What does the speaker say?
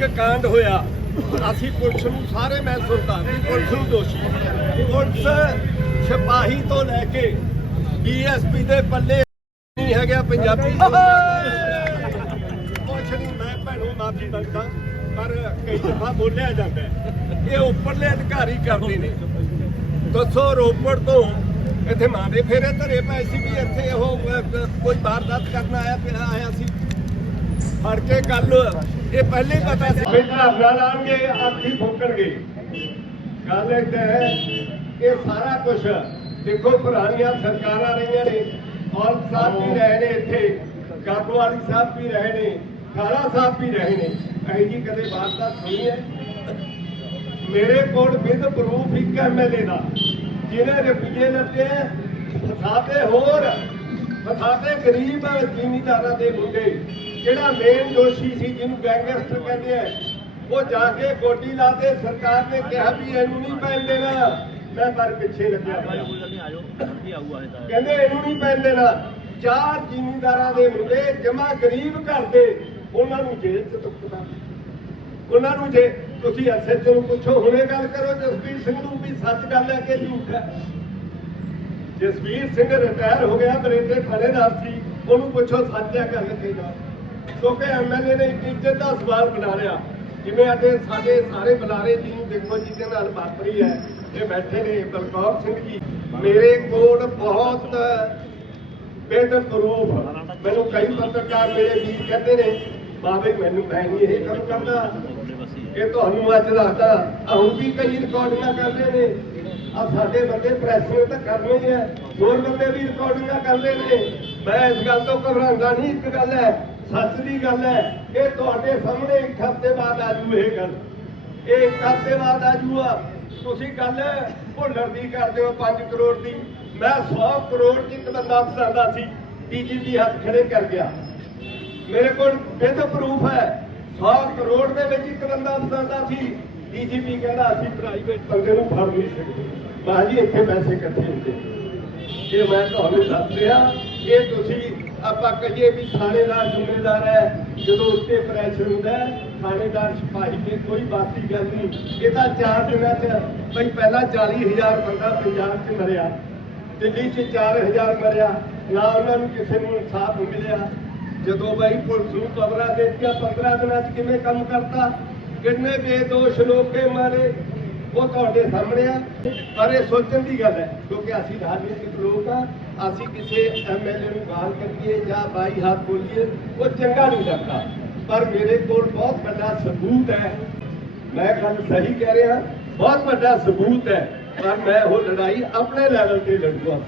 ਇੱਕ ਕਾਂਡ ਹੋਇਆ। ਅਸੀਂ ਪੁਲਿਸ ਨੂੰ ਸਾਰੇ ਮੈਂ ਸੁਣਦਾ ਵੀ ਪੁਲਿਸ ਨੂੰ ਦੋਸ਼ੀ। ਪੁਲਿਸ ਸਿਪਾਹੀ ਤੋਂ ਲੈ ਕੇ ਡੀਐਸਪੀ ਦੇ ਪੱਲੇ ਨਹੀਂ ਹੈਗਾ ਪੰਜਾਬੀ। ਕੁਛ ਨਹੀਂ ਮੈਂ ਭੈਣੋਂ ਮਾਫੀ ਮੰਗਦਾ ਪਰ ਕਈ ਦਫਾ ਬੋਲਿਆ ਜਾਂਦਾ। ਇਹ ਉੱਪਰਲੇ ਅਧਿਕਾਰੀ ਕਰਦੇ ਨੇ। ਦੱਸੋ ਰੋਪੜ ਤੋਂ ਇੱਥੇ ਮਾਰੇ ਫੇਰੇ ਧਰੇ ਪਏ ਸੀ ਵੀ ਇੱਥੇ ਉਹ ਕੋਈ ਵਾਰਦਾਤ ਕਰਨ ਆਇਆ ਪਿਆ ਆਇਆ ਸੀ? ਫੜ ਕੇ ਕੱਲ ਇਹ ਪਹਿਲੇ ਪਤਾ ਸੀ। ਵੀ ਧਰਨਾ ਆਖੀ ਫੋਕਣਗੇ। ਗੱਲ ਇਹ ਹੈ, ਇਹ ਸਾਰਾ ਕੁਝ ਦੇਖੋ, ਪੁਰਾਣੀਆਂ ਸਰਕਾਰਾਂ ਰਹੀਆਂ ਨੇ, ਔਰ ਸਾਹਿਬ ਵੀ ਰਹੇ ਨੇ ਇੱਥੇ ਕਾਬੂਵਾਲੀ ਸਾਹਿਬ ਵੀ ਰਹੇ ਨੇ ਖਾਰਾ ਸਾਹਿਬ ਵੀ ਰਹੇ ਨੇ। ਅਹੀਂ ਜੀ ਕਦੇ ਵਾਰਦਾਤ ਸੁਣੀ ਹੈ। ਮੇਰੇ ਕੋਲ ਵਿਦ ਪ੍ਰੂਫ ਇੱਕ ਐਮਐਲਏ ਦਾ, ਜਿਹਨੇ ਰੁਪਈਏ ਲੱਤੇ ਫਸਾਦੇ ਹੋਰ ਫਸਾਦੇ ਗਰੀਬ ਜ਼ਿਮੀਦਾਰਾਂ ਦੇ ਮੁੰਡੇ, ਜਿਹੜਾ ਮੇਨ ਦੋਸ਼ੀ ਸੀ ਜਿਹਨੂੰ ਗੈਂਗਸਟਰ ਕਹਿੰਦੇ ਆ, ਉਹ ਜਾ ਕੇ ਗੋਡੀ ਲਾਦੇ ਸਰਕਾਰ ਨੇ ਕਿਹਾ ਵੀ ਇਹਨੂੰ ਨਹੀਂ ਪੈਣ ਦੇਣਾ। ਮੈਂ ਪਰ ਪਿੱਛੇ ਲੱਗਿਆ ਕਹਿੰਦੇ ਇਹਨੂੰ ਨਹੀਂ ਪੈਣ ਦੇਣਾ। ਚਾਰ ਜ਼ਿਮੀਦਾਰਾਂ ਦੇ ਮੁੰਡੇ ਜਮਾ ਗਰੀਬ ਘਰ ਦੇ, ਉਹਨਾਂ ਨੂੰ ਜੇਲ੍ਹ ਚ ਤੁੱਕਦਾ ਉਹਨਾਂ ਨੂੰ ਜੇ ਤੁਸੀਂ ਐਸਐਚਓ ਨੂੰ ਪੁੱਛੋ, ਹੁਣੇ ਗੱਲ ਕਰੋ ਜਸਵੀਰ ਸਿੰਘ ਨੂੰ ਵੀ ਸੱਚ ਗੱਲ ਹੈ ਕਿ ਝੂਠ ਹੈ। ਜਸਵੀਰ ਸਿੰਘ ਰਿਟਾਇਰ ਹੋ ਗਿਆ ਬਰੇਟੇ ਥਾਣੇਦਾਰ ਸੀ। ਉਹਨੂੰ ਪੁੱਛੋ ਸੱਚ ਹੈ ਗੱਲ ਕਿ ਕਿਉਂਕਿ ਐਮਐਲਏ ਨੇ ਇੱਕ ਇੱਜ਼ਤ ਦਾ ਸਵਾਲ ਬਣਾ ਲਿਆ। ਜਿਵੇਂ ਅਤੇ ਸਾਡੇ ਸਾਰੇ ਬੁਲਾਰੇ ਜੀ, ਦੇਖੋ ਜਿਹਦੇ ਨਾਲ ਵਾਪਰੀ ਹੈ ਇਹ ਬੈਠੇ ਨੇ ਬਲਕੌਰ ਸਿੰਘ ਜੀ। ਮੇਰੇ ਕੋਲ ਬਹੁਤ ਬੇਦ ਪ੍ਰੂਫ ਮੈਨੂੰ ਕਈ ਪੱਤਰਕਾਰ ਮੇਰੇ ਵੀਰ ਕਹਿੰਦੇ ਨੇ, ਬਾਬੇ, ਮੈਨੂੰ ਮੈਂ ਨਹੀਂ ਇਹ ਕੰਮ ਕਰਦਾ। ਇਹ ਤੁਹਾਨੂੰ ਅੱਜ ਦੱਸਦਾ ਹੁਣ ਵੀ ਕਈ ਰਿਕਾਰਡਿੰਗਾਂ ਕਰਦੇ ਨੇ। ਆ ਸਾਡੇ ਬੰਦੇ ਪ੍ਰੈਸ ਨੂੰ ਤਾਂ ਕਰਨੇ ਹੀ ਹੋਰ ਬੰਦੇ ਵੀ ਰਿਕਾਰਡਿੰਗਾਂ ਕਰਦੇ ਨੇ। ਮੈਂ ਇਸ ਗੱਲ ਤੋਂ ਘਬਰਾਉਂਦਾ ਨਹੀਂ, ਇੱਕ ਗੱਲ ਹੈ, ਸੱਚ ਦੀ ਗੱਲ ਹੈ ਇਹ ਤੁਹਾਡੇ ਸਾਹਮਣੇ ਇੱਕ ਹਫ਼ਤੇ ਬਾਅਦ ਆਜੂ ਇਹ ਗੱਲ। ਇਹ ਇੱਕ ਹਫ਼ਤੇ ਬਾਅਦ ਆਜੂਆ ਤੁਸੀਂ ਗੱਲ ਭੁੱਲਰ ਦੀ ਕਰਦੇ ਹੋ 5 ਕਰੋੜ ਦੀ। ਮੈਂ 100 ਕਰੋੜ ਦੀ ਇੱਕ ਬੰਦਾ ਫਸਾਉਂਦਾ ਸੀ ਡੀਜੀਪੀ ਹੱਥ ਖੜੇ ਕਰ ਗਿਆ। ਮੇਰੇ ਕੋਲ ਵਿਦ ਪ੍ਰੂਫ ਹੈ। 100 ਕਰੋੜ ਦੇ ਵਿੱਚ ਇੱਕ ਬੰਦਾ ਫਸਾਉਂਦਾ ਸੀ। ਡੀਜੀਪੀ ਕਹਿੰਦਾ ਅਸੀਂ ਪ੍ਰਾਈਵੇਟ ਬੰਦੇ ਨੂੰ ਫੜ ਨਹੀਂ ਸਕਦੇ। ਬਾਜੀ ਇੱਥੇ ਪੈਸੇ ਇਕੱਠੇ ਹੁੰਦੇ ਇਹ ਮੈਂ ਤੁਹਾਨੂੰ ਦੱਸ ਰਿਹਾ, ਇਹ ਤੁਸੀਂ ਆਪਾਂ ਕਹੀਏ ਵੀ ਥਾਣੇਦਾਰ ਜ਼ਿੰਮੇਦਾਰ ਹੈ, ਜਦੋਂ ਉੱਤੇ ਪ੍ਰੈਸ਼ਰ ਹੁੰਦਾ ਥਾਣੇਦਾਰ ਸਿਪਾਹੀ ਤੇ ਕੋਈ ਬਾਤੀ ਗੱਲ ਨਹੀਂ। ਇਹ ਤਾਂ ਚਾਰ ਦਿਨਾਂ ਚ, ਬਈ ਪਹਿਲਾਂ 40000 ਬੰਦਾ ਪੰਜਾਬ 'ਚ ਮਰਿਆ, ਦਿੱਲੀ 'ਚ 4000 ਮਰਿਆ, ਨਾ ਉਹਨਾਂ ਨੂੰ ਕਿਸੇ ਨੂੰ ਇਨਸਾਫ ਮਿਲਿਆ। ਜਦੋਂ ਬਾਈ ਪੁਲਿਸ ਨੂੰ ਕਬਰਾਂ ਦਿੱਤੀਆਂ 15 ਦਿਨਾਂ 'ਚ ਕਿਵੇਂ ਕੰਮ ਕਰਤਾ? ਕਿੰਨੇ ਬੇਦੋਸ਼ ਲੋਕੇ ਮਾਰੇ, ਉਹ ਤੁਹਾਡੇ ਸਾਹਮਣੇ ਆ। ਪਰ ਇਹ ਸੋਚਣ ਦੀ ਗੱਲ ਹੈ, ਕਿਉਂਕਿ ਅਸੀਂ ਰਾਜਨੀਤਿਕ ਲੋਕ ਆ, ਅਸੀਂ ਕਿਸੇ ਐਮਐਲਏ ਨੂੰ ਗਾਲ ਕਰੀਏ ਜਾਂ ਬਾਈ ਹੱਥ ਬੋਲੀਏ, ਉਹ ਚੰਗਾ ਨਹੀਂ ਲੱਗਦਾ। ਪਰ ਮੇਰੇ ਕੋਲ ਬਹੁਤ ਵੱਡਾ ਸਬੂਤ ਹੈ। ਮੈਂ ਗੱਲ ਸਹੀ ਕਹਿ ਰਿਹਾ, ਬਹੁਤ ਵੱਡਾ ਸਬੂਤ ਹੈ, ਪਰ ਮੈਂ ਉਹ ਲੜਾਈ ਆਪਣੇ ਲੈਵਲ ਤੇ ਲੜੂਗਾ।